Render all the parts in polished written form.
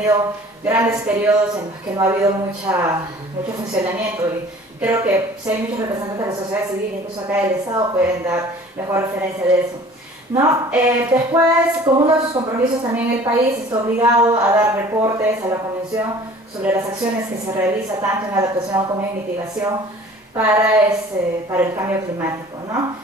tenido grandes periodos en los que no ha habido mucho funcionamiento, y creo que si hay muchos representantes de la sociedad civil, incluso acá del Estado, pueden dar mejor referencia de eso, ¿no? Después, como uno de sus compromisos también el país está obligado a dar reportes a la Convención sobre las acciones que se realizan tanto en adaptación como en mitigación para el cambio climático, ¿no?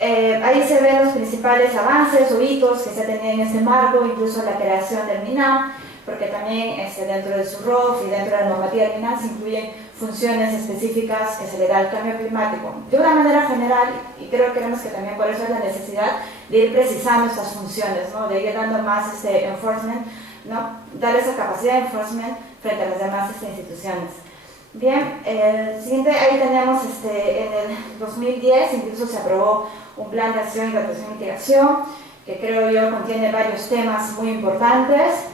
Ahí se ven los principales avances o hitos que se tenían en este marco, incluso la creación del MINAM, porque también dentro de su ROF y dentro de la normativa del MINAM se incluyen funciones específicas que se le da al cambio climático de una manera general, y creo que también por eso es la necesidad de ir precisando estas funciones, ¿no? De ir dando más enforcement, ¿no? Dar esa capacidad de enforcement frente a las demás instituciones. Bien, el siguiente, ahí tenemos en el 2010 incluso se aprobó un plan de acción y adaptación y mitigación que creo yo contiene varios temas muy importantes,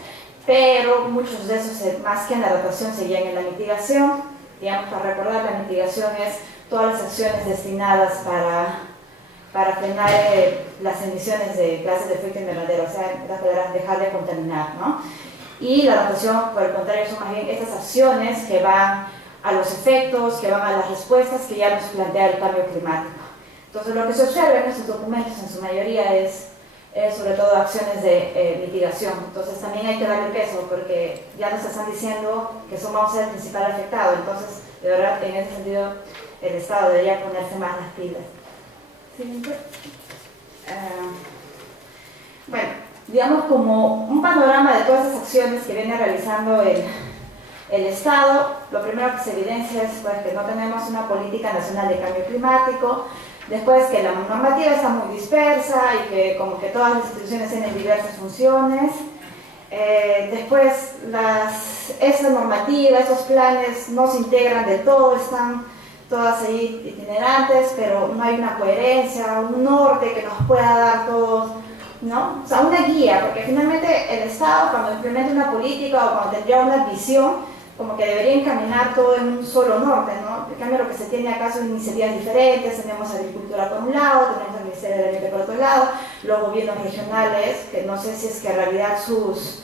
pero muchos de esos, más que en la adaptación, seguían en la mitigación. Digamos, para recordar, la mitigación es todas las acciones destinadas para frenar las emisiones de gases de efecto invernadero, o sea, dejar de contaminar, ¿no? Y la adaptación, por el contrario, son más bien estas acciones que van a los efectos, que van a las respuestas que ya nos plantea el cambio climático. Entonces, lo que se observa en estos documentos, en su mayoría, es sobre todo acciones de mitigación. Entonces, también hay que darle peso, porque ya nos están diciendo que vamos a ser el principal afectado. Entonces, de verdad, en ese sentido, el Estado debería ponerse más las pilas. Siguiente. Bueno, digamos, como un panorama de todas esas acciones que viene realizando el Estado, lo primero que se evidencia es pues, que no tenemos una política nacional de cambio climático, después que la normativa está muy dispersa y que como que todas las instituciones tienen diversas funciones, después esa normativa, esos planes no se integran del todo, están todas ahí itinerantes, pero no hay una coherencia, un norte que nos pueda dar todos, ¿no? O sea, una guía, porque finalmente el Estado cuando implementa una política o cuando tendría una visión, como que debería encaminar todo en un solo norte, ¿no? En cambio, lo que se tiene acá son iniciativas diferentes, tenemos agricultura por un lado, tenemos el Ministerio del Ambiente por otro lado, los gobiernos regionales, que no sé si es que en realidad sus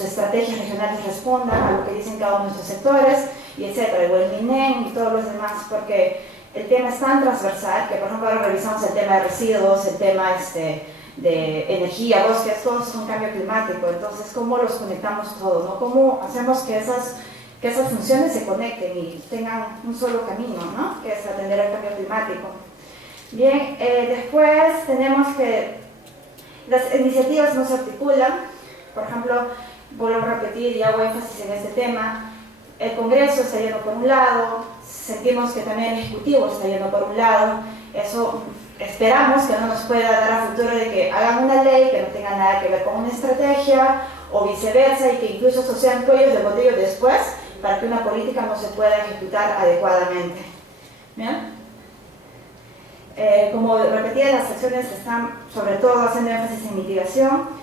estrategias regionales respondan a lo que dicen cada uno de nuestros sectores, y etcétera, o el MINEM y todos los demás, porque el tema es tan transversal que, por ejemplo, ahora revisamos el tema de residuos, el tema de energía, bosques, todo es un cambio climático. Entonces, ¿cómo los conectamos todos, ¿no? ¿Cómo hacemos que esas funciones se conecten y tengan un solo camino, ¿no? Que es atender al cambio climático? Bien, después tenemos que las iniciativas no se articulan. Por ejemplo, vuelvo a repetir y hago énfasis en este tema, el Congreso está yendo por un lado, sentimos que también el Ejecutivo está yendo por un lado, eso esperamos que no nos pueda dar a futuro de que hagan una ley que no tenga nada que ver con una estrategia o viceversa, y que incluso estos sean cuellos de botella después para que una política no se pueda ejecutar adecuadamente. ¿Bien? Como repetía, las acciones están sobre todo haciendo énfasis en mitigación,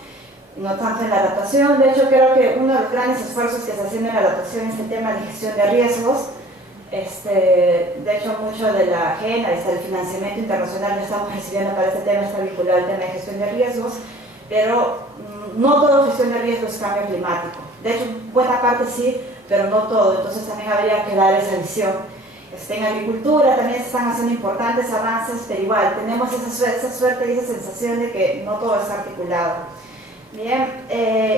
no tanto en la adaptación. De hecho, creo que uno de los grandes esfuerzos que se está haciendo en la adaptación es el tema de gestión de riesgos. De hecho, mucho de la agenda, el financiamiento internacional que estamos recibiendo para este tema está vinculado al tema de gestión de riesgos, pero no todo gestión de riesgos es cambio climático. De hecho, buena parte sí, pero no todo. Entonces también habría que dar esa visión. En agricultura también se están haciendo importantes avances, pero igual tenemos esa suerte y esa sensación de que no todo está articulado. Bien,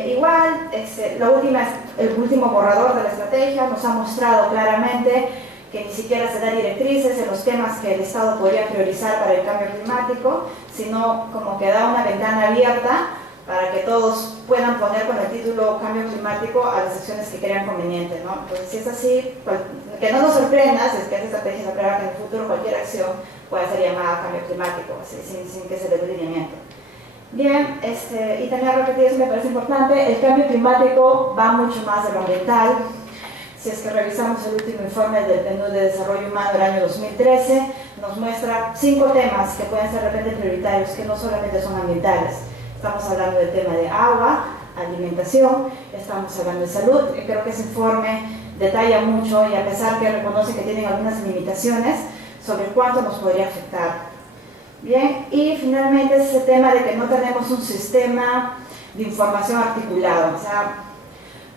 igual, el último borrador de la estrategia nos ha mostrado claramente que ni siquiera se dan directrices en los temas que el Estado podría priorizar para el cambio climático, sino como que da una ventana abierta para que todos puedan poner con el título cambio climático a las acciones que crean conveniente, ¿no? Entonces, si es así, que no nos sorprenda si es que esta estrategia se aprueba, que en el futuro cualquier acción pueda ser llamada cambio climático, sin que se dé un lineamiento. Bien, y también repetir, eso me parece importante, el cambio climático va mucho más de lo ambiental. Si es que revisamos el último informe del PNUD de Desarrollo Humano del año 2013, nos muestra 5 temas que pueden ser de repente prioritarios, que no solamente son ambientales. Estamos hablando del tema de agua, alimentación, estamos hablando de salud. Creo que ese informe detalla mucho, y a pesar que reconoce que tienen algunas limitaciones, sobre cuánto nos podría afectar. Bien, y finalmente ese tema de que no tenemos un sistema de información articulado. O sea,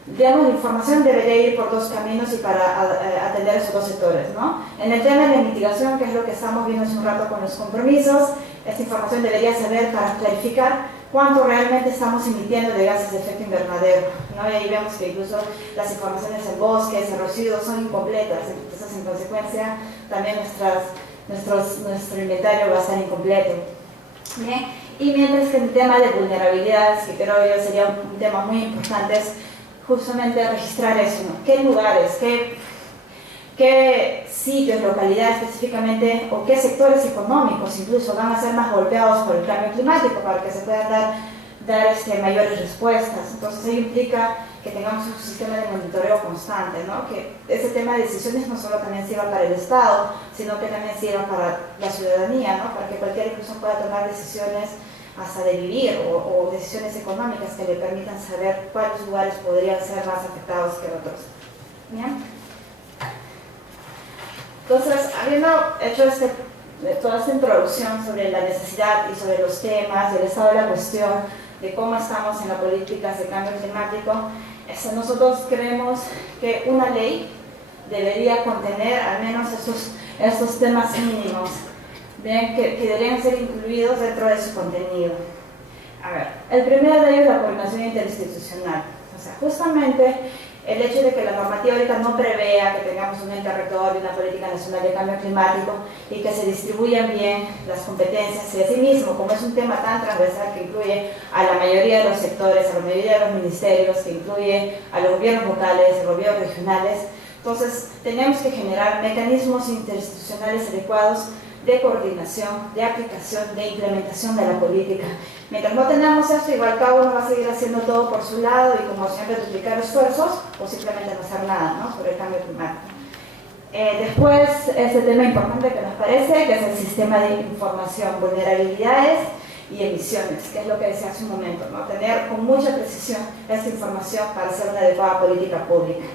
digamos, la información debería ir por dos caminos y para atender esos dos sectores, ¿no? En el tema de mitigación, que es lo que estamos viendo hace un rato con los compromisos, esta información debería servir para clarificar cuánto realmente estamos emitiendo de gases de efecto invernadero, ¿no? Y ahí vemos que incluso las informaciones en bosques, en residuos son incompletas, entonces en consecuencia también nuestro inventario va a estar incompleto. Bien, y mientras que en el tema de vulnerabilidades, que creo yo sería un tema muy importante, es justamente registrar eso, ¿no? ¿Qué lugares, qué sitios, localidades específicamente, o qué sectores económicos incluso van a ser más golpeados por el cambio climático para que se puedan dar mayores respuestas? Entonces ello implica que tengamos un sistema de monitoreo constante, ¿no? Que ese tema de decisiones no solo también sirva para el Estado, sino que también sirva para la ciudadanía, ¿no? Para que cualquier incluso pueda tomar decisiones hasta de vivir o decisiones económicas que le permitan saber cuáles lugares podrían ser más afectados que otros. ¿Bien? Entonces, habiendo hecho toda esta introducción sobre la necesidad y sobre los temas, del estado de la cuestión, de cómo estamos en la política de cambio climático, nosotros creemos que una ley debería contener al menos estos temas mínimos, bien, que deberían ser incluidos dentro de su contenido. A ver, el primero de ellos es la coordinación interinstitucional. O sea, justamente el hecho de que la normativa ahorita no prevea que tengamos un ente rector y una política nacional de cambio climático y que se distribuyan bien las competencias y asimismo, como es un tema tan transversal que incluye a la mayoría de los sectores, a la mayoría de los ministerios, que incluye a los gobiernos locales, a los gobiernos regionales, entonces tenemos que generar mecanismos interinstitucionales adecuados de coordinación, de aplicación, de implementación de la política. Mientras no tengamos esto, igual cada uno va a seguir haciendo todo por su lado y como siempre duplicar esfuerzos o simplemente no hacer nada, ¿no?, sobre el cambio climático. Después, este tema importante que nos parece, que es el sistema de información, vulnerabilidades y emisiones, que es lo que decía hace un momento, ¿no?, tener con mucha precisión esta información para hacer una adecuada política pública.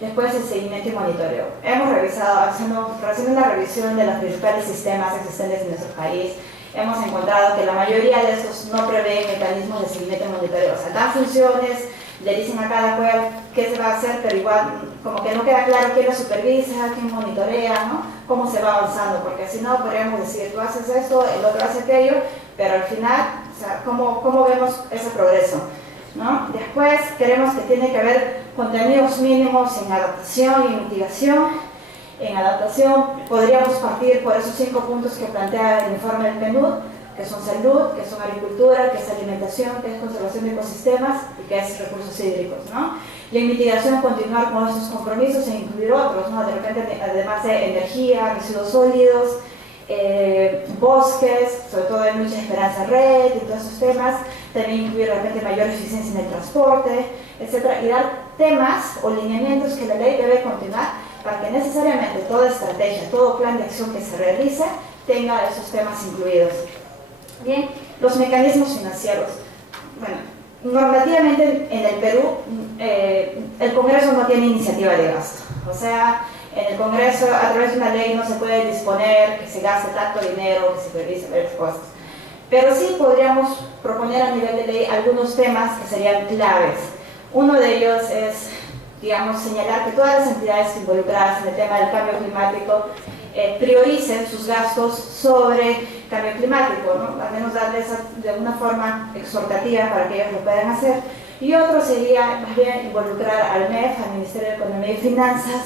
Después, el seguimiento y monitoreo. Hemos revisado, haciendo una revisión de los principales sistemas existentes en nuestro país, hemos encontrado que la mayoría de estos no prevén mecanismos de seguimiento y monitoreo. O sea, dan funciones, le dicen a cada cual qué se va a hacer, pero igual como que no queda claro quién lo supervisa, quién monitorea, ¿no?, cómo se va avanzando, porque si no podríamos decir, tú haces esto, el otro hace aquello, pero al final, o sea, ¿cómo vemos ese progreso?, ¿no? Después queremos que tiene que haber contenidos mínimos en adaptación y mitigación. En adaptación podríamos partir por esos 5 puntos que plantea el informe del PNUD, que son salud, que son agricultura, que es alimentación, que es conservación de ecosistemas y que es recursos hídricos, ¿no? Y en mitigación continuar con esos compromisos e incluir otros, ¿no? De repente, además de energía, residuos sólidos, bosques, sobre todo en Lucha Esperanza Red y todos esos temas, también incluir de repente mayor eficiencia en el transporte, etc. Y dar temas o lineamientos que la ley debe continuar para que necesariamente toda estrategia, todo plan de acción que se realice tenga esos temas incluidos. Bien, los mecanismos financieros. Bueno, normativamente en el Perú el Congreso no tiene iniciativa de gasto, o sea, en el Congreso a través de una ley no se puede disponer que se gaste tanto dinero, que se revise varias cosas, pero sí podríamos proponer a nivel de ley algunos temas que serían claves. Uno de ellos es, digamos, señalar que todas las entidades involucradas en el tema del cambio climático prioricen sus gastos sobre cambio climático, ¿no?, al menos darles de una forma exhortativa para que ellos lo puedan hacer. Y otro sería más bien involucrar al MEF, al Ministerio de Economía y Finanzas,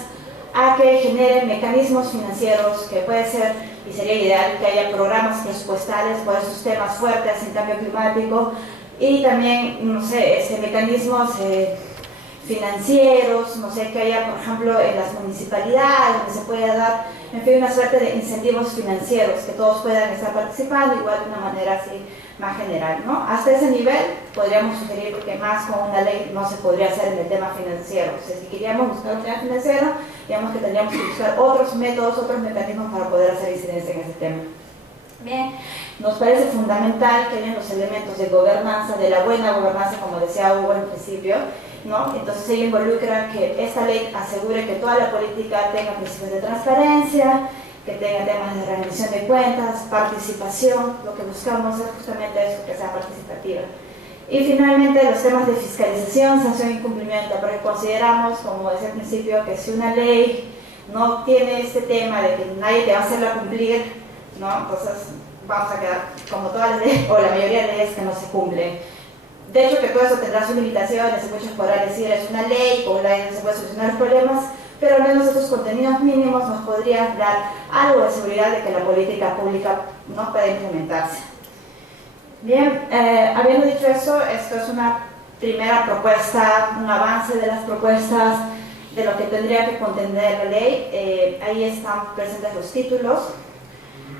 a que generen mecanismos financieros, que puede ser, y sería ideal que haya programas presupuestales por esos temas fuertes en cambio climático, y también, no sé, mecanismos financieros, no sé, que haya, por ejemplo, en las municipalidades, donde se pueda dar, en fin, una suerte de incentivos financieros, que todos puedan estar participando, igual de una manera así más general, ¿no? Hasta ese nivel podríamos sugerir, porque más con una ley no se podría hacer en el tema financiero. O sea, si queríamos buscar un tema financiero, digamos que tendríamos que buscar otros métodos, otros mecanismos para poder hacer incidencia en ese tema. Bien, nos parece fundamental que hayan los elementos de gobernanza, de la buena gobernanza, como decía Hugo al principio, ¿no? Entonces ello involucra que esta ley asegure que toda la política tenga principios de transparencia, que tenga temas de rendición de cuentas, participación. Lo que buscamos es justamente eso, que sea participativa. Y finalmente los temas de fiscalización, sanción e incumplimiento, porque consideramos, como decía al principio, que si una ley no tiene este tema de que nadie te va a hacerla cumplir, ¿no? Entonces vamos a quedar como todas las leyes, o la mayoría de leyes que no se cumplen. De hecho, que todo eso tendrá sus limitaciones, y muchos podrán decir es una ley, con una ley no se puede solucionar los problemas, pero al menos estos contenidos mínimos nos podrían dar algo de seguridad de que la política pública no puede implementarse. Bien, habiendo dicho eso, esto es una primera propuesta, un avance de las propuestas de lo que tendría que contener la ley. Ahí están presentes los títulos.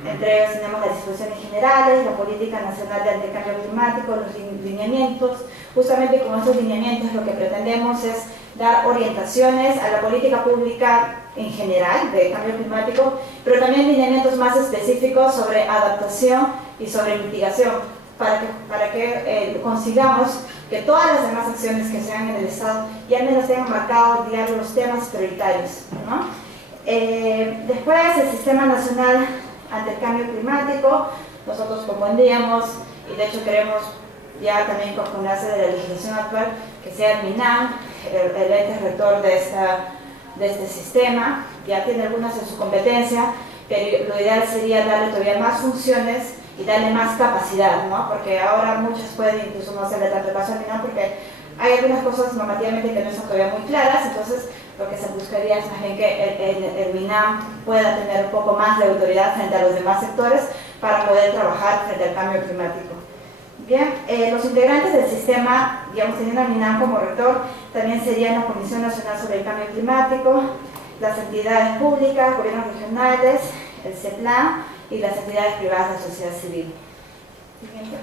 Entre ellos tenemos las disposiciones generales, la política nacional de anticambio climático, los lineamientos. Justamente con estos lineamientos lo que pretendemos es dar orientaciones a la política pública en general de cambio climático, pero también lineamientos más específicos sobre adaptación y sobre mitigación, para que consigamos que todas las demás acciones que se hagan en el Estado ya al menos tengan marcados, digamos, los temas prioritarios, ¿no? Después, el Sistema Nacional ante el Cambio Climático, nosotros propondríamos, y de hecho queremos ya también con base de la legislación actual, que sea el MINAM, el ente rector de este sistema. Ya tiene algunas en su competencia, pero lo ideal sería darle todavía más funciones y darle más capacidad, ¿no? Porque ahora muchas pueden incluso no hacerle tanto caso al MINAM, porque hay algunas cosas normativamente que no están todavía muy claras. Entonces lo que se buscaría es más bien que el MINAM pueda tener un poco más de autoridad frente a los demás sectores para poder trabajar frente al cambio climático. Bien, los integrantes del sistema, digamos, teniendo al MINAM como rector, también serían la Comisión Nacional sobre el Cambio Climático, las entidades públicas, gobiernos regionales, el CEPLAN y las entidades privadas de la sociedad civil. Siguiente.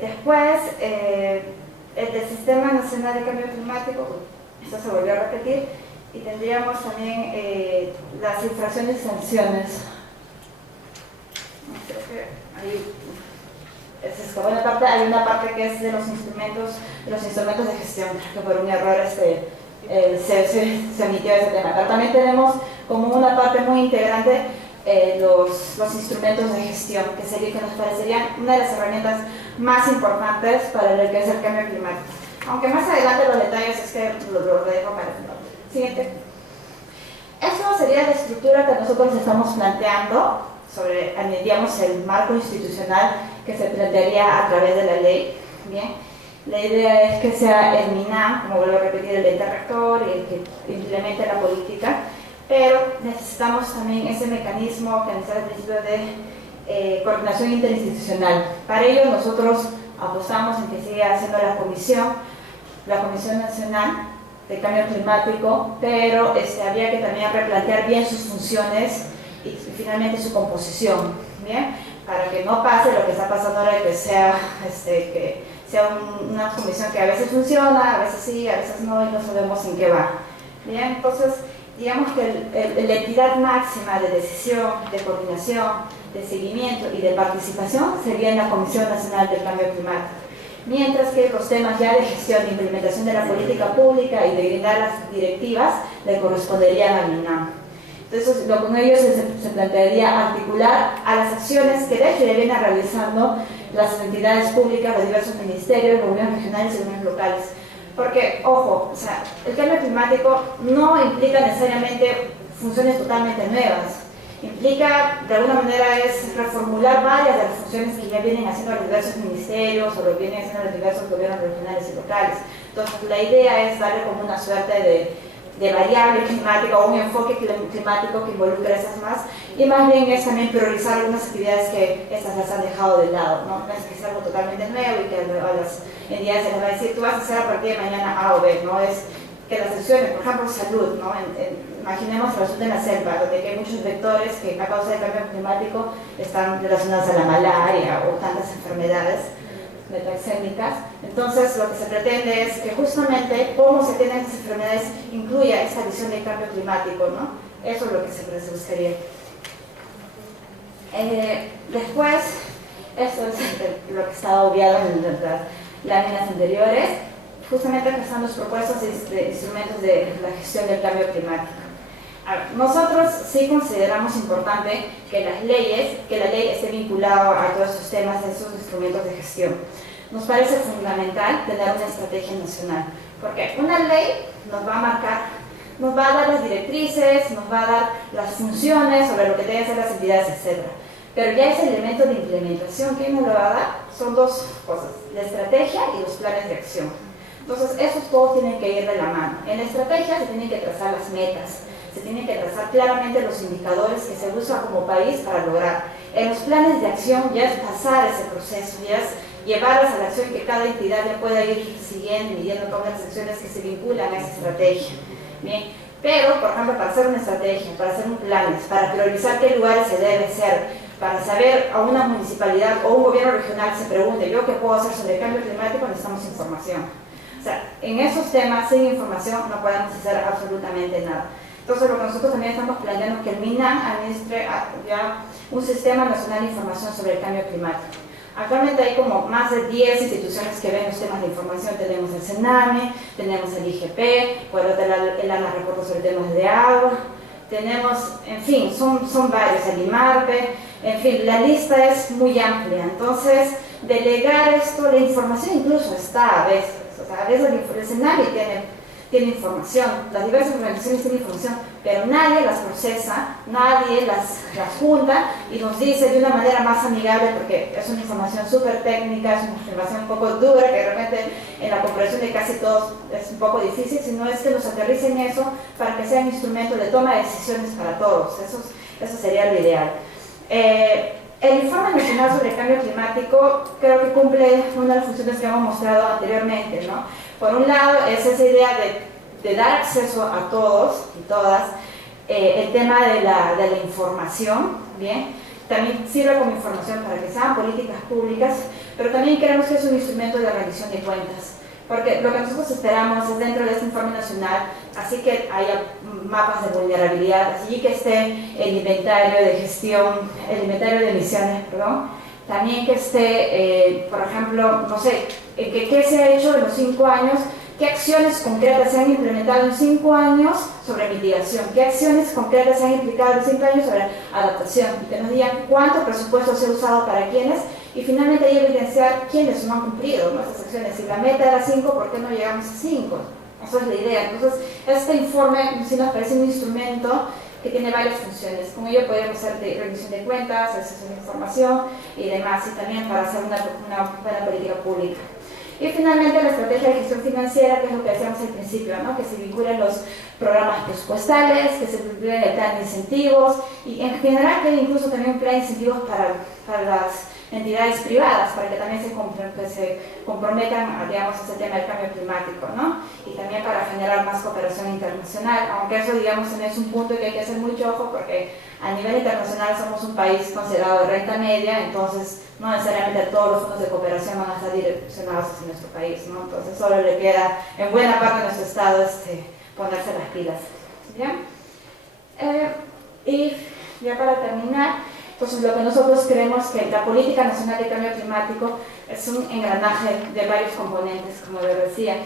Después, el del Sistema Nacional de Cambio Climático, esto se volvió a repetir, y tendríamos también las infracciones y sanciones. Creo que ahí hay una parte que es de los instrumentos de gestión, que por un error se omitió ese tema. Pero también tenemos como una parte muy integrante los instrumentos de gestión, que nos parecerían una de las herramientas más importantes para lo que es el cambio climático. Aunque más adelante los detalles es que lo dejo para el siguiente. Esto sería la estructura que nosotros estamos planteando sobre, digamos, el marco institucional que se plantearía a través de la ley. Bien, la idea es que sea el MINAM, como vuelvo a repetir, el ente rector y el que implemente la política, pero necesitamos también ese mecanismo que necesita el principio de coordinación interinstitucional. Para ello nosotros apostamos en que siga haciendo la Comisión Nacional de Cambio Climático, pero habría que también replantear bien sus funciones y finalmente su composición, ¿bien? Para que no pase lo que está pasando ahora, que sea una comisión que a veces funciona, a veces sí, a veces no, y no sabemos en qué va. Bien, entonces, digamos que la entidad máxima de decisión, de coordinación, de seguimiento y de participación sería en la Comisión Nacional del Cambio Climático, mientras que los temas ya de gestión e implementación de la política pública y de brindar las directivas le corresponderían al MINAM. Entonces, con ellos se plantearía articular a las acciones que de hecho ya vienen realizando las entidades públicas, los diversos ministerios, los gobiernos regionales y gobiernos locales. Porque, ojo, el cambio climático no implica necesariamente funciones totalmente nuevas. Implica, de alguna manera, es reformular varias de las funciones que ya vienen haciendo los diversos ministerios o lo vienen haciendo los diversos gobiernos regionales y locales. Entonces, la idea es darle como una suerte de variable climática o un enfoque climático que involucre esas más, y más bien es también priorizar algunas actividades que estas las han dejado de lado, ¿no? No es que sea algo totalmente nuevo y que a las entidades se les va a decir tú vas a hacer a partir de mañana A o B, ¿no? Es que las acciones, por ejemplo, salud, ¿no? Imaginemos el asunto de la selva, donde hay muchos vectores que a causa del cambio climático están relacionados a la malaria o tantas enfermedades metaxémicas. Entonces, lo que se pretende es que justamente cómo se tienen esas enfermedades incluya esta visión del cambio climático, ¿no? Eso es lo que se buscaría. Después, esto es lo que estaba obviado en las láminas anteriores, justamente que están los propuestos de instrumentos de la gestión del cambio climático. A ver, nosotros sí consideramos importante que la ley esté vinculada a todos estos temas, a estos instrumentos de gestión. Nos parece fundamental tener una estrategia nacional, porque una ley nos va a marcar, nos va a dar las directrices, nos va a dar las funciones sobre lo que deben hacer las entidades, etc. Pero ya ese elemento de implementación, ¿quién nos lo va a dar? Son dos cosas, la estrategia y los planes de acción. Entonces, esos todos tienen que ir de la mano. En la estrategia se tienen que trazar las metas, se tienen que trazar claramente los indicadores que se buscan como país para lograr. En los planes de acción ya es pasar ese proceso, ya es llevarlas a la acción y que cada entidad ya pueda ir siguiendo y midiendo todas las acciones que se vinculan a esa estrategia. Bien, pero, por ejemplo, para hacer una estrategia, para hacer un planes, para priorizar qué lugares se debe ser, para saber a una municipalidad o un gobierno regional se pregunte, ¿yo qué puedo hacer sobre el cambio climático? Necesitamos información. O sea, en esos temas, sin información, no podemos hacer absolutamente nada. Entonces, lo que nosotros también estamos planteando es que el MINAM administre ya un sistema nacional de información sobre el cambio climático. Actualmente hay como más de 10 instituciones que ven los temas de información. Tenemos el CENAME, tenemos el IGP, por otro lado el ANA reporta sobre temas de agua, tenemos, en fin, son varios, el IMARPE, en fin, la lista es muy amplia. Entonces, delegar esto, la información incluso está a veces, o sea, a veces el CENAME tiene información, las diversas organizaciones tienen información, pero nadie las procesa, nadie las junta y nos dice de una manera más amigable, porque es una información súper técnica, es una información un poco dura, que de repente en la comprensión de casi todos es un poco difícil, sino es que nos aterricen eso para que sea un instrumento de toma de decisiones para todos. Eso sería lo ideal. El Informe Nacional sobre el Cambio Climático creo que cumple una de las funciones que hemos mostrado anteriormente, ¿no? Por un lado, es esa idea de dar acceso a todos y todas, el tema de la información, ¿bien? También sirve como información para que sean políticas públicas, pero también queremos que es un instrumento de rendición de cuentas, porque lo que nosotros esperamos es dentro de este informe nacional, así que haya mapas de vulnerabilidad, así que esté el inventario de gestión, el inventario de emisiones, perdón, también que esté, por ejemplo, no sé, qué se ha hecho en los 5 años, qué acciones concretas se han implementado en 5 años sobre mitigación, qué acciones concretas se han implicado en 5 años sobre adaptación, y que nos digan cuánto presupuesto se ha usado para quiénes, y finalmente ahí evidenciar quiénes no han cumplido nuestras acciones. Si la meta era 5, ¿por qué no llegamos a 5? Esa es la idea. Entonces, este informe sí nos parece un instrumento que tiene varias funciones. Con ello podríamos hacer rendición de cuentas, acceso a la información y demás, y también para hacer una buena política pública. Y finalmente la estrategia de gestión financiera, que es lo que decíamos al principio, ¿no? Que se vinculen los programas presupuestales, que se vinculen el plan de incentivos, y en general que hay incluso también un plan de incentivos para las entidades privadas, para que también se comprometan a, digamos, este tema del cambio climático, ¿no? Y también para generar más cooperación internacional, aunque eso, digamos, es un punto que hay que hacer mucho ojo, porque a nivel internacional somos un país considerado de renta media, entonces no necesariamente todos los fondos de cooperación van a estar direccionados hacia nuestro país, ¿no? Entonces solo le queda en buena parte de nuestro estado ponerse las pilas. ¿Bien? Y ya para terminar, entonces lo que nosotros creemos que la Política Nacional de Cambio Climático es un engranaje de varios componentes, como les decía,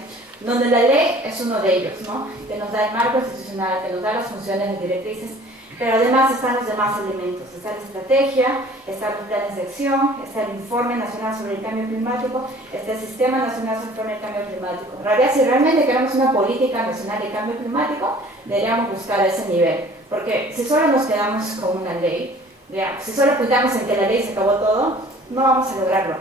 donde la ley es uno de ellos, ¿no? Que nos da el marco institucional, que nos da las funciones, las directrices, pero además están los demás elementos. Está la estrategia, están los planes de acción, está el Informe Nacional sobre el Cambio Climático, está el Sistema Nacional sobre el Cambio Climático. En realidad, si realmente queremos una política nacional de cambio climático, deberíamos buscar ese nivel, porque si solo nos quedamos con una ley, si solo apuntamos en que la ley se acabó todo, no vamos a lograrlo.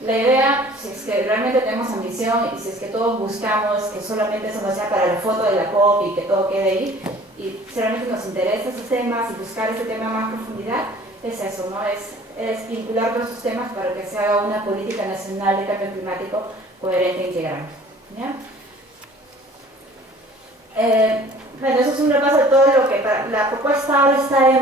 La idea, si es que realmente tenemos ambición y si es que todos buscamos que solamente eso no sea para la foto de la COP y que todo quede ahí, y si realmente nos interesan esos temas y buscar ese tema a más profundidad, es eso, ¿no? Es vincular todos esos temas para que se haga una política nacional de cambio climático coherente e integral. ¿Ya? Bueno, eso es un repaso de todo lo que la propuesta ahora está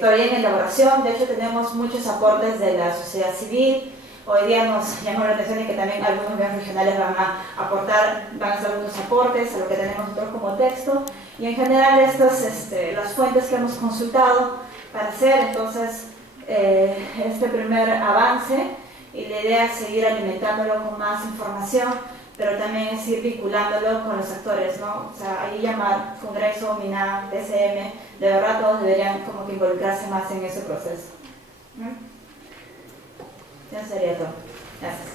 todavía en elaboración. De hecho, tenemos muchos aportes de la sociedad civil. Hoy día nos llamó la atención de que también algunos gobiernos regionales van a hacer algunos aportes a lo que tenemos nosotros como texto. Y en general las fuentes que hemos consultado para hacer entonces este primer avance, y la idea es seguir alimentándolo con más información pero también es ir vinculándolo con los actores, ¿no? O sea, ahí llamar Congreso, MINA, TCM, de verdad todos deberían como que involucrarse más en ese proceso. Ya sería todo. Gracias.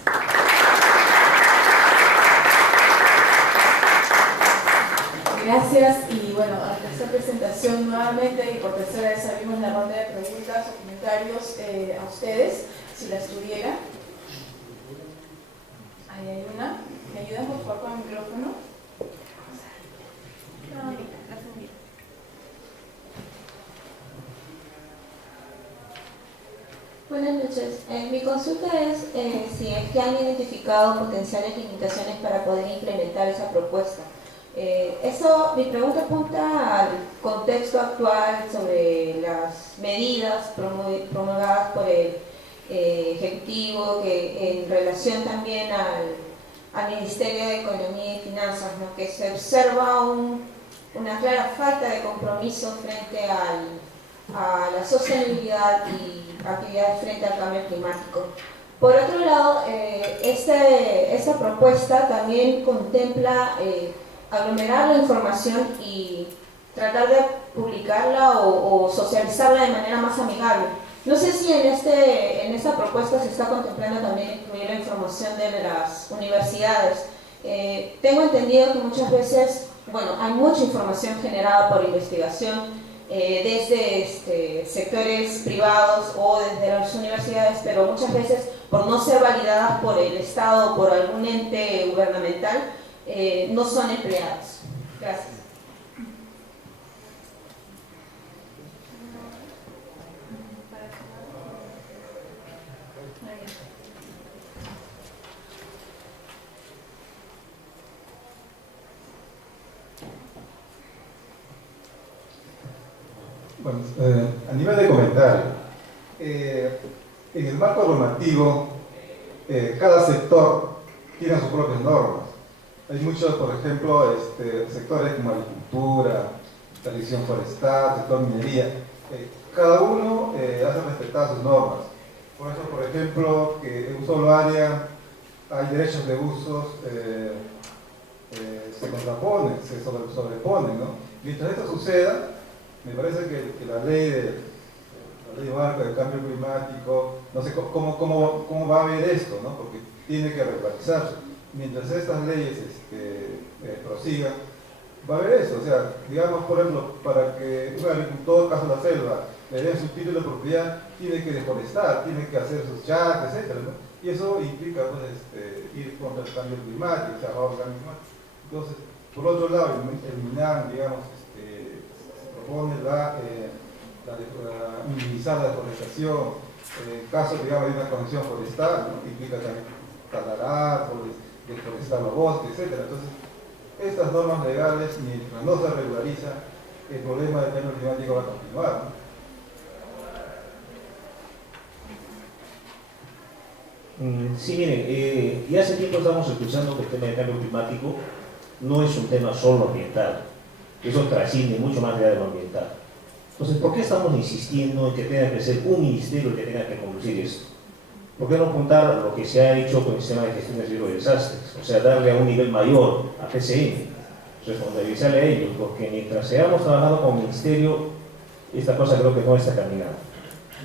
Gracias, y bueno, ante esta presentación nuevamente y por tercera vez abrimos la ronda de preguntas o comentarios a ustedes, si las tuvieran. Ahí hay una. ¿Me ayudan por favor con el micrófono? Buenas noches. Mi consulta es si es que han identificado potenciales limitaciones para poder implementar esa propuesta. Mi pregunta apunta al contexto actual sobre las medidas promulgadas por el Ejecutivo, que en relación también al Ministerio de Economía y Finanzas, ¿no? Que se observa una clara falta de compromiso frente a la sostenibilidad y actividades frente al cambio climático. Por otro lado, esta propuesta también contempla aglomerar la información y tratar de publicarla o socializarla de manera más amigable. No sé si en esta propuesta se está contemplando también incluir la información de las universidades. Tengo entendido que muchas veces, bueno, hay mucha información generada por investigación desde sectores privados o desde las universidades, pero muchas veces por no ser validadas por el Estado o por algún ente gubernamental, no son empleadas. Gracias. Bueno, a nivel de comentario, en el marco normativo, cada sector tiene sus propias normas. Hay muchos, por ejemplo, sectores como agricultura, tradición forestal, sector minería. Cada uno hace respetar sus normas. Por eso, por ejemplo, que en un solo área hay derechos de usos, se contraponen, se sobreponen, ¿no? Mientras esto suceda, me parece que la ley marco del cambio climático, no sé cómo va a haber esto, ¿no? Porque tiene que regularizarse. Mientras estas leyes prosigan, va a haber eso. O sea, digamos, por ejemplo, para que un agricultor, caso de la selva, le den su título de propiedad, tiene que deforestar, tiene que hacer sus chacras, etc., ¿no? Y eso implica pues, ir contra el cambio climático, o sea, a favor del cambio climático. Entonces, por otro lado, el MINAM, digamos, propone minimizar la deforestación, en caso, digamos, de una conexión forestal, ¿no? Implica también talar árboles, deforestar los bosques, etc. Entonces, estas normas legales, mientras no se regulariza, el problema del cambio climático va a continuar, ¿no? Sí, miren, ya hace tiempo estamos escuchando que el tema del cambio climático no es un tema solo ambiental, eso trasciende mucho más allá de lo ambiental. Entonces, ¿por qué estamos insistiendo en que tenga que ser un ministerio el que tenga que conducir esto? ¿Por qué no apuntar a lo que se ha hecho con el sistema de gestión de riesgos y desastres? O sea, darle a un nivel mayor a PCM, responsabilizarle a ellos, porque mientras seamos trabajando con el ministerio, esta cosa creo que no está caminando.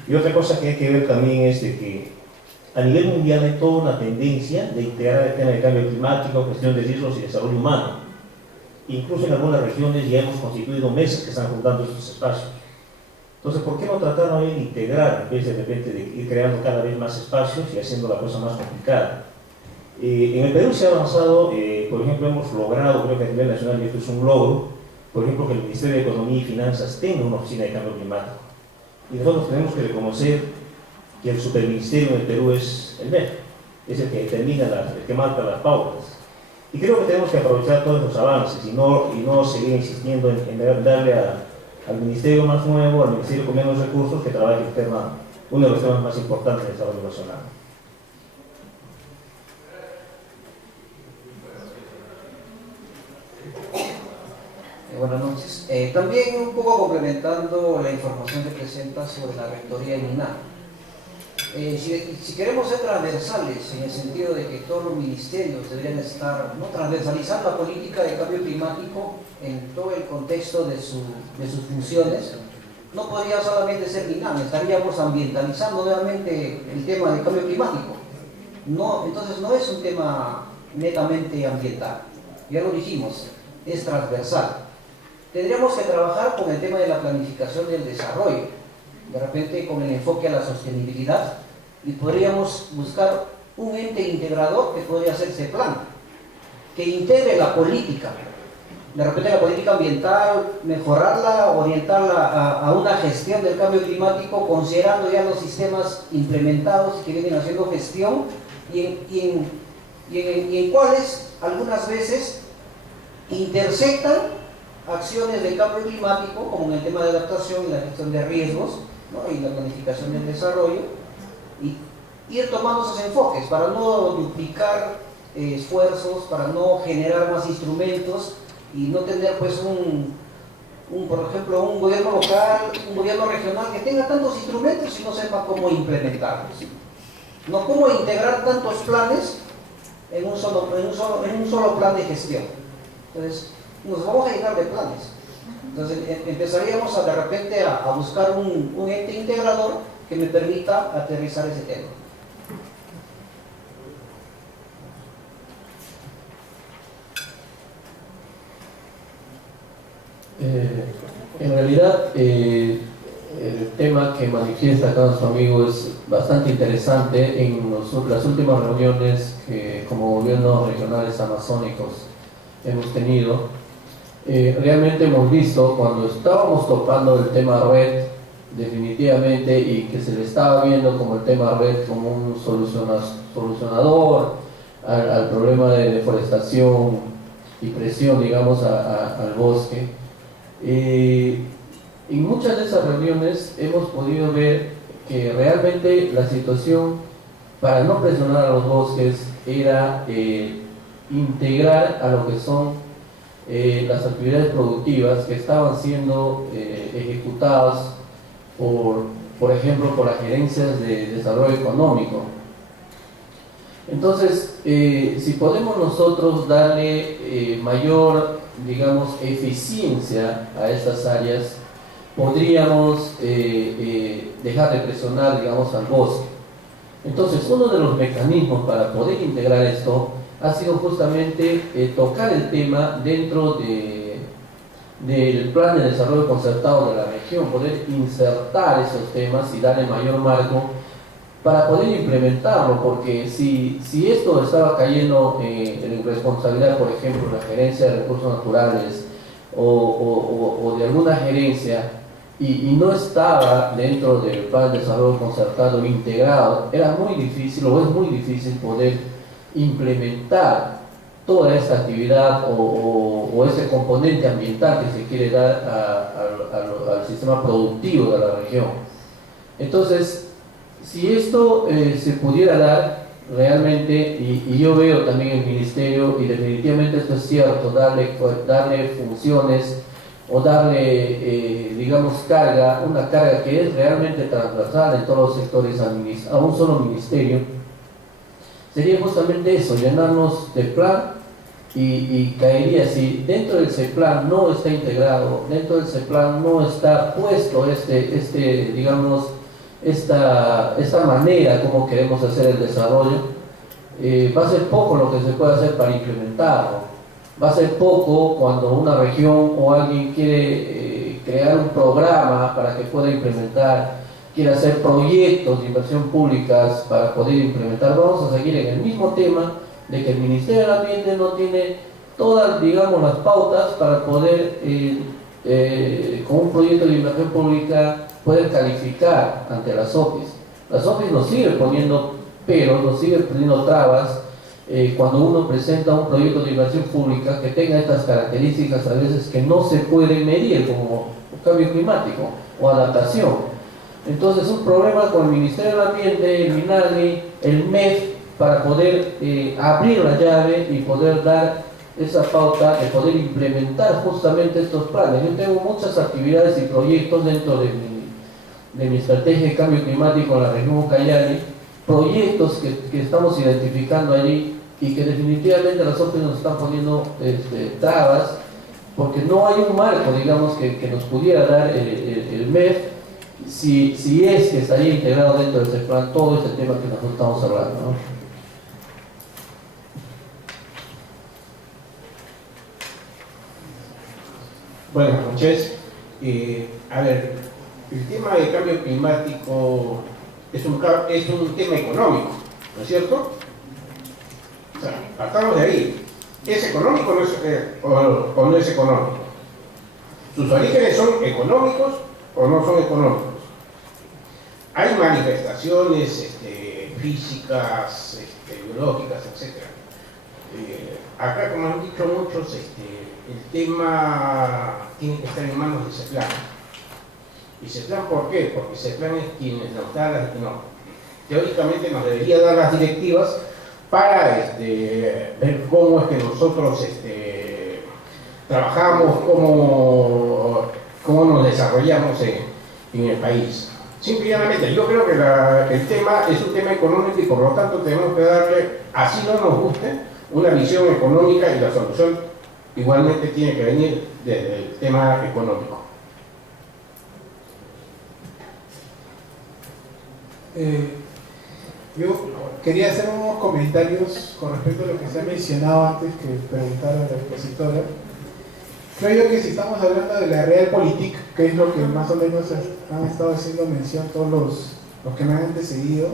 Y otra cosa que hay que ver también es de que a nivel mundial hay toda una tendencia de integrar el tema del cambio climático, gestión de riesgos y desarrollo humano. Incluso en algunas regiones ya hemos constituido mesas que están juntando estos espacios. Entonces, ¿por qué no tratar de integrar en vez de repente de ir creando cada vez más espacios y haciendo la cosa más complicada? En el Perú se ha avanzado, por ejemplo, hemos logrado, creo que a nivel nacional, y esto es un logro, por ejemplo, que el Ministerio de Economía y Finanzas tenga una oficina de cambio climático. Y nosotros tenemos que reconocer que el superministerio en el Perú es el MEF, es el que determina, el que marca las pautas. Y creo que tenemos que aprovechar todos los avances y no seguir insistiendo en darle al ministerio más nuevo, al ministerio con menos recursos, que trabaje el tema, uno de los temas más importantes del desarrollo nacional. Buenas noches. También un poco complementando la información que presenta sobre la rectoría de MINAM. Si queremos ser transversales, en el sentido de que todos los ministerios deberían estar, ¿no?, transversalizando la política de cambio climático en todo el contexto de sus funciones, no podría solamente ser BINAM, estaríamos ambientalizando nuevamente el tema del cambio climático. No, entonces no es un tema netamente ambiental, ya lo dijimos, es transversal. Tendríamos que trabajar con el tema de la planificación del desarrollo, de repente con el enfoque a la sostenibilidad, y podríamos buscar un ente integrador que podría ser ese plan, que integre la política, de repente la política ambiental, mejorarla, orientarla a una gestión del cambio climático, considerando ya los sistemas implementados que vienen haciendo gestión y en cuales algunas veces intersectan acciones del cambio climático, como en el tema de adaptación y la gestión de riesgos, ¿no?, y la planificación del desarrollo, y ir tomando esos enfoques para no duplicar esfuerzos, para no generar más instrumentos y no tener pues por ejemplo, un gobierno local, un gobierno regional que tenga tantos instrumentos y no sepa cómo implementarlos, no cómo integrar tantos planes en un solo plan de gestión. Entonces nos vamos a llenar de planes. Entonces empezaríamos de repente a buscar un ente integrador que me permita aterrizar ese tema. En realidad el tema que manifiesta acá nuestro amigo es bastante interesante. En las últimas reuniones que como gobiernos regionales amazónicos hemos tenido, realmente hemos visto cuando estábamos topando el tema red definitivamente, y que se le estaba viendo como el tema red como un solucionador al problema de deforestación y presión, digamos, al bosque. En muchas de esas reuniones hemos podido ver que realmente la situación para no presionar a los bosques era integrar a lo que son las actividades productivas que estaban siendo ejecutadas por ejemplo, por las gerencias de desarrollo económico. Entonces, si podemos nosotros darle mayor, digamos, eficiencia a estas áreas, podríamos dejar de presionar, digamos, al bosque. Entonces, uno de los mecanismos para poder integrar esto ha sido justamente tocar el tema dentro del plan de desarrollo concertado de la región, poder insertar esos temas y darle mayor marco para poder implementarlo, porque si esto estaba cayendo en responsabilidad, por ejemplo, de la gerencia de recursos naturales o de alguna gerencia, y no estaba dentro del plan de desarrollo concertado integrado, era muy difícil o es muy difícil poder implementar toda esta actividad o ese componente ambiental que se quiere dar al sistema productivo de la región. Entonces, si esto se pudiera dar realmente, y yo veo también el ministerio, y definitivamente esto es cierto, darle funciones o darle, digamos, una carga que es realmente transversal en todos los sectores a un solo ministerio, sería justamente eso, llenarnos de plan, y caería si dentro del CEPLAN no está integrado, dentro del CEPLAN no está puesto digamos, esta manera como queremos hacer el desarrollo, va a ser poco lo que se puede hacer para implementarlo. Va a ser poco cuando una región o alguien quiere crear un programa para que pueda implementar, quiere hacer proyectos de inversión públicas para poder implementar. Vamos a seguir en el mismo tema de que el Ministerio del Ambiente no tiene todas, digamos, las pautas para poder, con un proyecto de inversión pública, poder calificar ante las OPIs. Las OPIs nos siguen poniendo peros, nos siguen poniendo trabas cuando uno presenta un proyecto de inversión pública que tenga estas características a veces que no se pueden medir, como cambio climático o adaptación. Entonces, un problema con el Ministerio del Ambiente, el MINAGRI, el MEF, para poder abrir la llave y poder dar esa pauta de poder implementar justamente estos planes. Yo tengo muchas actividades y proyectos dentro de mi estrategia de cambio climático en la región Ucayali, proyectos que estamos identificando allí y que definitivamente las OPE nos están poniendo trabas, porque no hay un marco, digamos, que nos pudiera dar el MEF, si es que estaría integrado dentro de ese plan todo este tema que nosotros estamos hablando, ¿no? Buenas noches. A ver, el tema del cambio climático es un tema económico, ¿no es cierto? O sea, partamos de ahí. ¿Es económico o no es económico? ¿Sus orígenes son económicos o no son económicos? Hay manifestaciones físicas, biológicas, etc. Acá, como han dicho muchos, el tema tiene que estar en manos de CEPLAN. ¿Y CEPLAN por qué? Porque CEPLAN es quien nos da teóricamente nos debería dar las directivas para ver cómo es que nosotros trabajamos, cómo nos desarrollamos en el país. Simplemente, yo creo que el tema es un tema económico y por lo tanto tenemos que darle, así no nos guste, una visión económica y la solución igualmente tiene que venir desde el tema económico. Yo quería hacer unos comentarios con respecto a lo que se ha mencionado antes que preguntara la expositora. Creo yo que si estamos hablando de la realpolitik, que es lo que más o menos han estado haciendo mención todos los que me han antecedido,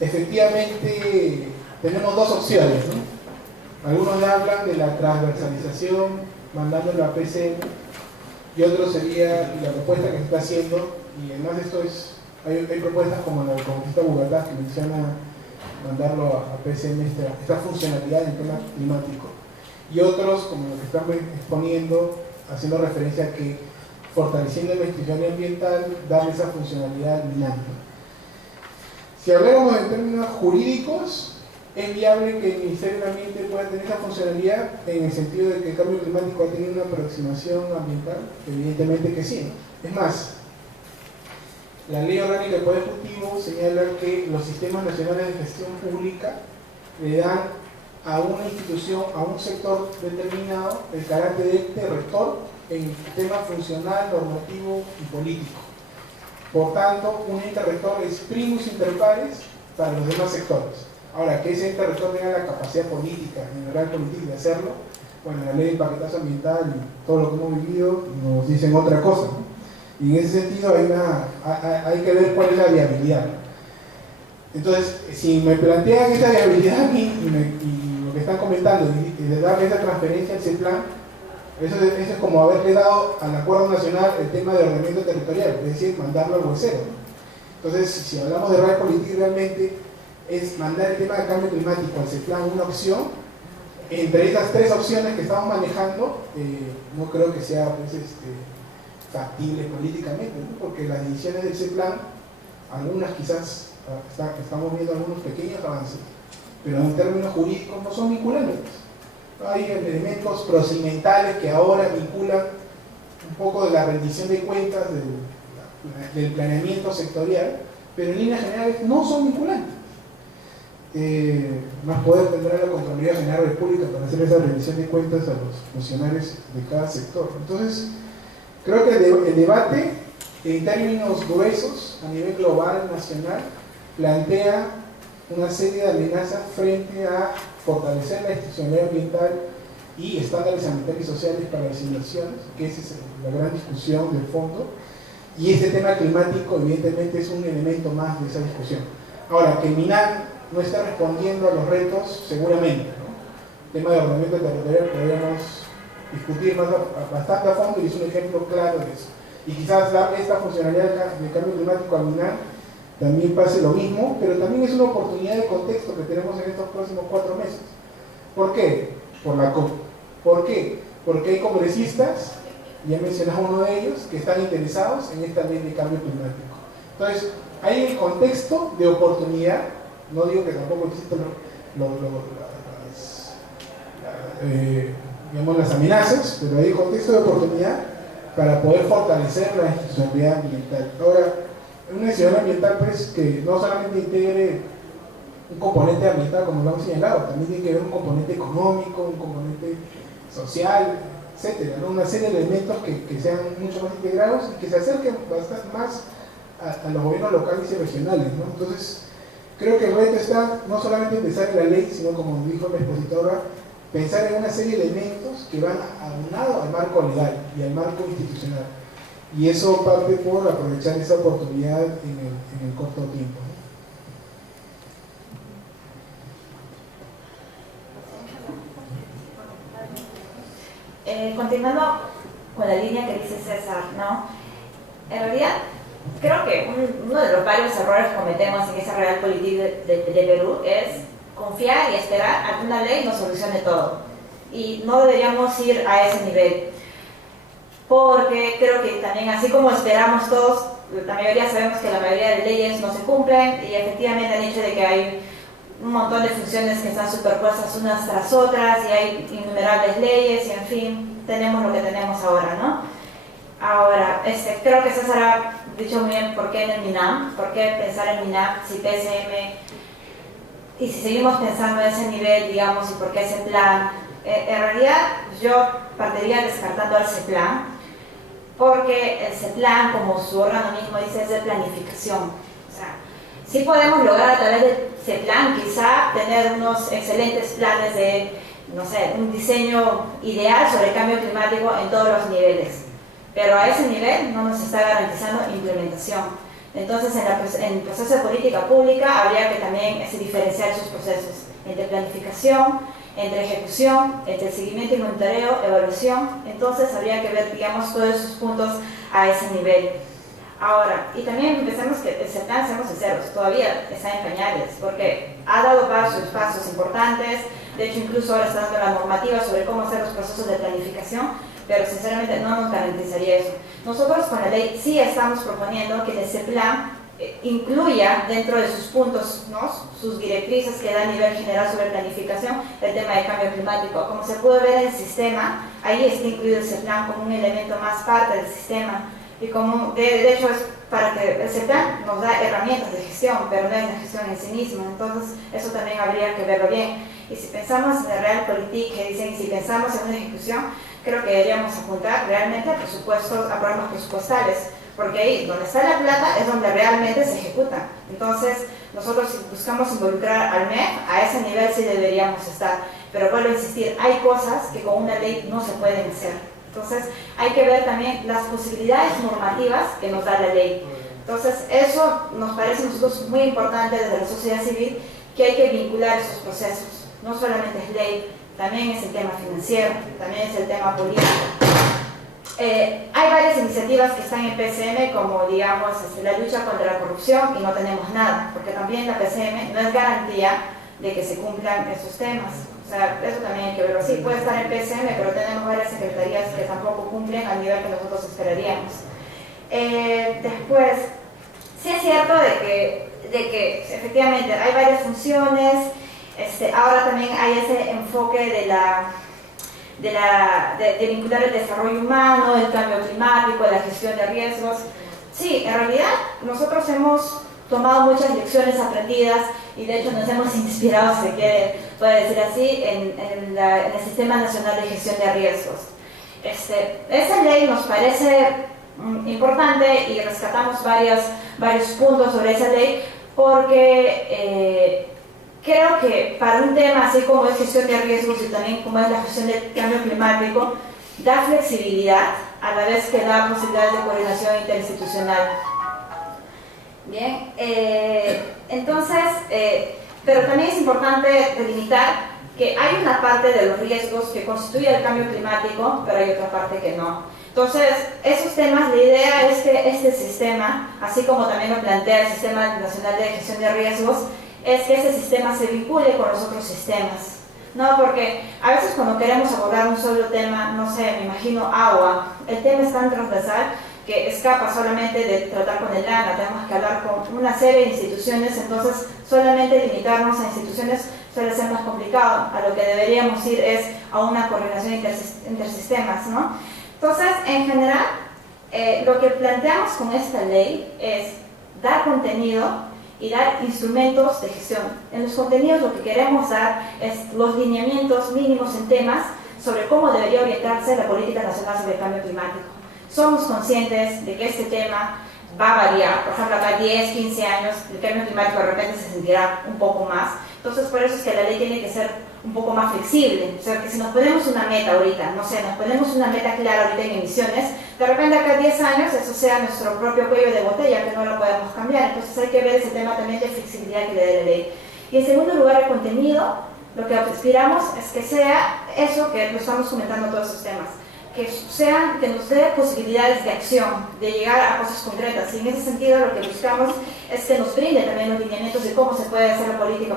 efectivamente tenemos dos opciones, ¿no? Algunos hablan de la transversalización, mandándolo a PCM, y otro sería la propuesta que se está haciendo, y además esto hay propuestas como la del congresista Bogotá que menciona mandarlo a PCM esta funcionalidad en el tema climático, y otros como los que están exponiendo, haciendo referencia a que fortaleciendo la institución ambiental, darle esa funcionalidad al MINAM. Si hablamos en términos jurídicos, es viable que el Ministerio del Ambiente pueda tener esa funcionalidad en el sentido de que el cambio climático ha tenido una aproximación ambiental, evidentemente que sí, ¿no? Es más, la Ley Orgánica del Poder Ejecutivo señala que los sistemas nacionales de gestión pública le dan a una institución, a un sector determinado, el carácter de rector en tema funcional, normativo y político. Por tanto, un ente rector es primus inter pares para los demás sectores. Ahora, que ese ente rector tenga la capacidad política, general política de hacerlo, bueno, la ley del paquetazo ambiental y todo lo que hemos vivido nos dicen otra cosa, ¿no? Y en ese sentido hay que ver cuál es la viabilidad. Entonces, si me plantean esa viabilidad a mí y lo que están comentando y de darle esa transferencia al CEPLAN, eso es como haberle dado al Acuerdo Nacional el tema de ordenamiento territorial, es decir, mandarlo al huesero, ¿no? Entonces, si hablamos de realpolitik, realmente es mandar el tema del cambio climático al CEPLAN una opción. Entre esas tres opciones que estamos manejando, no creo que sea pues, factible políticamente, ¿no? Porque las decisiones del CEPLAN, algunas quizás estamos viendo algunos pequeños avances, pero en términos jurídicos no son vinculantes. Hay elementos procedimentales que ahora vinculan un poco de la rendición de cuentas del planeamiento sectorial, pero en líneas generales no son vinculantes. Más poder tendrá la Contraloría General de la República para hacer esa rendición de cuentas a los funcionarios de cada sector. Entonces, creo que el debate en términos gruesos a nivel global, nacional, plantea una serie de amenazas frente a fortalecer la institucionalidad ambiental y estándares ambientales y sociales para las inversiones, que esa es la gran discusión del fondo, y este tema climático evidentemente es un elemento más de esa discusión. Ahora, que MINAM no está respondiendo a los retos, seguramente, ¿no? El tema de ordenamiento territorial podríamos discutir bastante a fondo y es un ejemplo claro de eso. Y quizás darle esta funcionalidad de cambio climático a MINAM también pase lo mismo, pero también es una oportunidad de contexto que tenemos en estos próximos 4 meses. ¿Por qué? Por la COP. ¿Por qué? Porque hay congresistas, ya mencionamos uno de ellos, que están interesados en esta ley de cambio climático. Entonces, hay el contexto de oportunidad, no digo que tampoco existen las amenazas, pero hay el contexto de oportunidad para poder fortalecer la institucionalidad ambiental. Ahora, una institución ambiental pues que no solamente integre un componente ambiental como lo hemos señalado, también tiene que haber un componente económico, un componente social, etcétera, ¿no? Una serie de elementos que sean mucho más integrados y que se acerquen bastante más a los gobiernos locales y regionales, ¿no? Entonces, creo que el reto está no solamente en pensar en la ley, sino como dijo la expositora, pensar en una serie de elementos que van aunados al marco legal y al marco institucional. Y eso parte por aprovechar esa oportunidad en el corto tiempo, ¿no? Continuando con la línea que dice César, ¿no? En realidad, creo que uno de los varios errores que cometemos en esa realpolitik de Perú es confiar y esperar a que una ley nos solucione todo. Y no deberíamos ir a ese nivel. Porque creo que también, así como esperamos todos, la mayoría sabemos que la mayoría de leyes no se cumplen y efectivamente han hecho de que hay un montón de funciones que están superpuestas unas tras otras y hay innumerables leyes y en fin, tenemos lo que tenemos ahora, ¿no? Ahora, creo que César ha dicho muy bien por qué en el MINAM, por qué pensar en MINAM si PCM, y si seguimos pensando en ese nivel, digamos, y por qué ese plan. En realidad, yo partiría descartando al CEPLAN, porque el CEPLAN, como su órgano mismo dice, es de planificación. O sea, sí podemos lograr a través del CEPLAN quizá tener unos excelentes planes de, no sé, un diseño ideal sobre el cambio climático en todos los niveles. Pero a ese nivel no nos está garantizando implementación. Entonces, en el proceso de política pública habría que también diferenciar sus procesos entre planificación, entre ejecución, entre seguimiento y monitoreo, evaluación. Entonces, habría que ver, digamos, todos esos puntos a ese nivel. Ahora, y también pensemos que el CEPLAN, seamos sinceros, todavía está en pañales, porque ha dado pasos importantes. De hecho, incluso ahora está dando la normativa sobre cómo hacer los procesos de planificación, pero sinceramente no nos garantizaría eso. Nosotros con la ley sí estamos proponiendo que ese plan incluya dentro de sus puntos, ¿no?, sus directrices que da a nivel general sobre planificación el tema de cambio climático. Como se puede ver en el sistema, ahí está incluido ese plan como un elemento más parte del sistema. Y como de hecho es para que el CEPLAN nos da herramientas de gestión, pero no es la gestión en sí misma. Entonces eso también habría que verlo bien. Y si pensamos en la realpolitik, que dicen, si pensamos en una ejecución, creo que deberíamos apuntar realmente a presupuestos, a programas presupuestales, porque ahí donde está la plata es donde realmente se ejecuta. Entonces nosotros, si buscamos involucrar al MEF, a ese nivel sí deberíamos estar. Pero vuelvo a insistir, hay cosas que con una ley no se pueden hacer. Entonces hay que ver también las posibilidades normativas que nos da la ley. Entonces eso nos parece a nosotros muy importante desde la sociedad civil, que hay que vincular esos procesos. No solamente es ley, también es el tema financiero, también es el tema político. Hay varias iniciativas que están en PCM, como digamos la lucha contra la corrupción, y no tenemos nada, porque también la PCM no es garantía de que se cumplan esos temas. O sea, eso también hay que verlo así. Puede estar en PCM, pero tenemos varias secretarías que tampoco cumplen al nivel que nosotros esperaríamos. Después, sí es cierto de que efectivamente hay varias funciones. Ahora también hay ese enfoque de vincular el desarrollo humano, el cambio climático, la gestión de riesgos. Sí, en realidad nosotros hemos tomado muchas lecciones aprendidas y de hecho nos hemos inspirado, si se puede decir así, en el Sistema Nacional de Gestión de Riesgos. Esa ley nos parece importante y rescatamos varios puntos sobre esa ley porque creo que para un tema así como es gestión de riesgos y también como es la gestión del cambio climático, da flexibilidad a la vez que da posibilidades de coordinación interinstitucional. Bien, entonces, pero también es importante delimitar que hay una parte de los riesgos que constituye el cambio climático, pero hay otra parte que no. Entonces, esos temas, la idea es que este sistema, así como también lo plantea el Sistema Nacional de Gestión de Riesgos, es que ese sistema se vincule con los otros sistemas, ¿no? Porque a veces cuando queremos abordar un solo tema, no sé, me imagino agua, el tema es tan transversal que escapa solamente de tratar con el ANA, tenemos que hablar con una serie de instituciones, entonces solamente limitarnos a instituciones suele ser más complicado, a lo que deberíamos ir es a una coordinación intersistemas, ¿no? Entonces, en general, Lo que planteamos con esta ley es dar contenido y dar instrumentos de gestión. En los contenidos lo que queremos dar es los lineamientos mínimos en temas sobre cómo debería orientarse la política nacional sobre el cambio climático. Somos conscientes de que este tema va a variar. Por ejemplo, acá 10, 15 años el cambio climático de repente se sentirá un poco más. Entonces, por eso es que la ley tiene que ser un poco más flexible. O sea, que si nos ponemos una meta ahorita, no sé, nos ponemos una meta clara ahorita en emisiones, de repente acá 10 años eso sea nuestro propio cuello de botella, que no lo podemos cambiar. Entonces hay que ver ese tema también de flexibilidad que le dé la ley. Y en segundo lugar, el contenido, lo que aspiramos es que sea eso que lo estamos comentando todos estos temas, que nos dé posibilidades de acción, de llegar a cosas concretas. Y en ese sentido lo que buscamos es que nos brinde también los lineamientos de cómo se puede hacer la política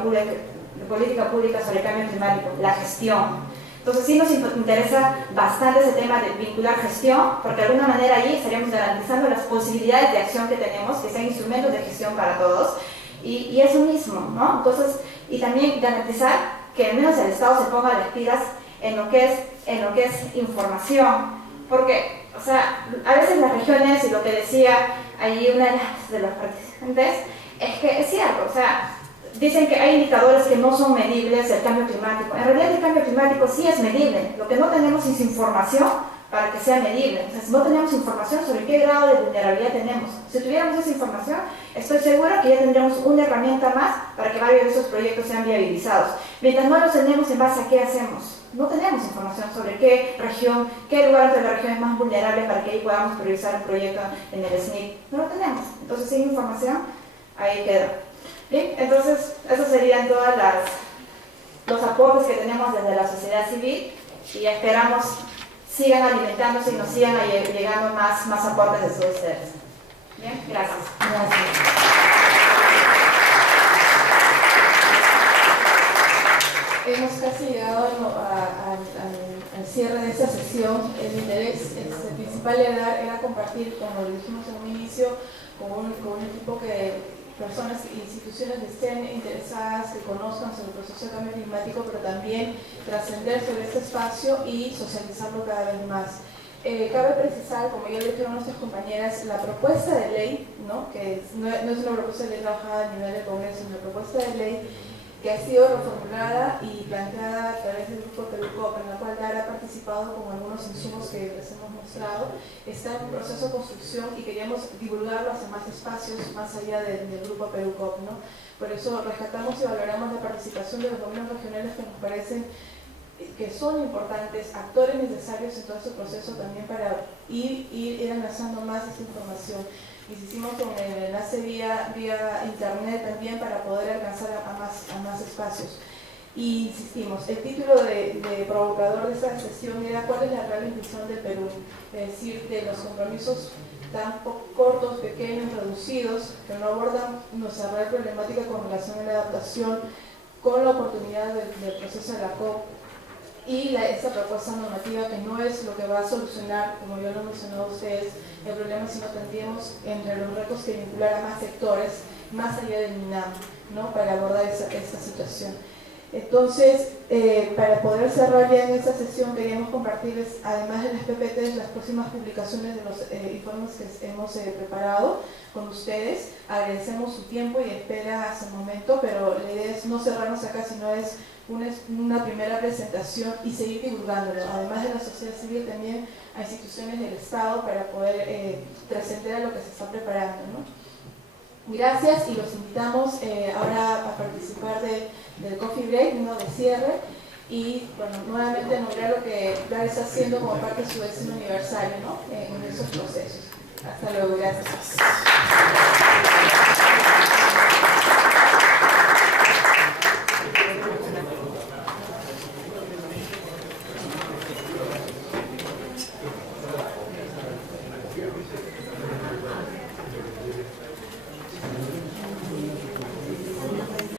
pública sobre el cambio climático, la gestión. Entonces sí nos interesa bastante ese tema de vincular gestión, porque de alguna manera ahí estaríamos garantizando las posibilidades de acción que tenemos, que sean instrumentos de gestión para todos, y eso mismo, ¿no? Entonces, y también garantizar que al menos el Estado se ponga las pilas en lo que es información, porque, o sea, a veces las regiones, y lo que decía ahí una de las participantes, es que es cierto, o sea, dicen que hay indicadores que no son medibles del cambio climático. En realidad el cambio climático sí es medible, lo que no tenemos es información para que sea medible. Entonces no tenemos información sobre qué grado de vulnerabilidad tenemos. Si tuviéramos esa información, estoy segura que ya tendríamos una herramienta más para que varios de esos proyectos sean viabilizados. Mientras no los tenemos, ¿en base a qué hacemos? No tenemos información sobre qué región, qué lugar de la región es más vulnerable para que ahí podamos priorizar un proyecto en el SNIC. No lo tenemos. Entonces sin información, ahí queda. Bien, entonces esos serían todos los aportes que tenemos desde la sociedad civil, y esperamos sigan alimentándose y nos sigan llegando más aportes de todos ustedes. Bien, gracias. Hemos casi llegado al cierre de esta sesión. El interés principal era compartir, como lo dijimos en un inicio, con un equipo personas e instituciones que estén interesadas, que conozcan sobre el proceso de cambio climático, pero también trascender sobre este espacio y socializarlo cada vez más. Cabe precisar, como ya dijeron nuestras compañeras, la propuesta de ley, ¿no? Que no es una propuesta de ley trabajada a nivel del Congreso, es una propuesta de ley que ha sido reformulada y planteada a través del grupo PERUCOP, en la cual Dara ha participado con algunos insumos que les hemos mostrado. Está en un proceso de construcción y queríamos divulgarlo hacia más espacios, más allá del grupo PERUCOP, ¿no? Por eso rescatamos y valoramos la participación de los gobiernos regionales, que nos parecen que son importantes, actores necesarios en todo este proceso también para ir enlazando más esta información. Hicimos con el enlace vía internet también para poder alcanzar a más espacios. Y insistimos, el título de provocador de esta sesión era ¿cuál es la real intención del Perú? Es decir, de los compromisos tan cortos, pequeños, reducidos, que no abordan nuestra real problemática con relación a la adaptación, con la oportunidad del proceso de la COP, y esta propuesta normativa que no es lo que va a solucionar, como ya lo han mencionado ustedes, el problema, sino tendríamos entre los retos que vincular a más sectores, más allá del MINAM, ¿no? Para abordar esta situación. Entonces, para poder cerrar ya en esta sesión, queríamos compartirles, además de las PPTs, las próximas publicaciones de los informes que hemos preparado con ustedes. Agradecemos su tiempo y espera hasta el momento, pero la idea es no cerrarnos acá, sino es una primera presentación y seguir divulgándolo, además de la sociedad civil, también a instituciones del Estado, para poder trascender a lo que se está preparando, ¿no? Gracias, y los invitamos ahora a participar del coffee break, ¿no? De cierre, y bueno, nuevamente nombrar lo que Dara está haciendo como parte de su décimo aniversario, ¿no? En esos procesos. Hasta luego, gracias.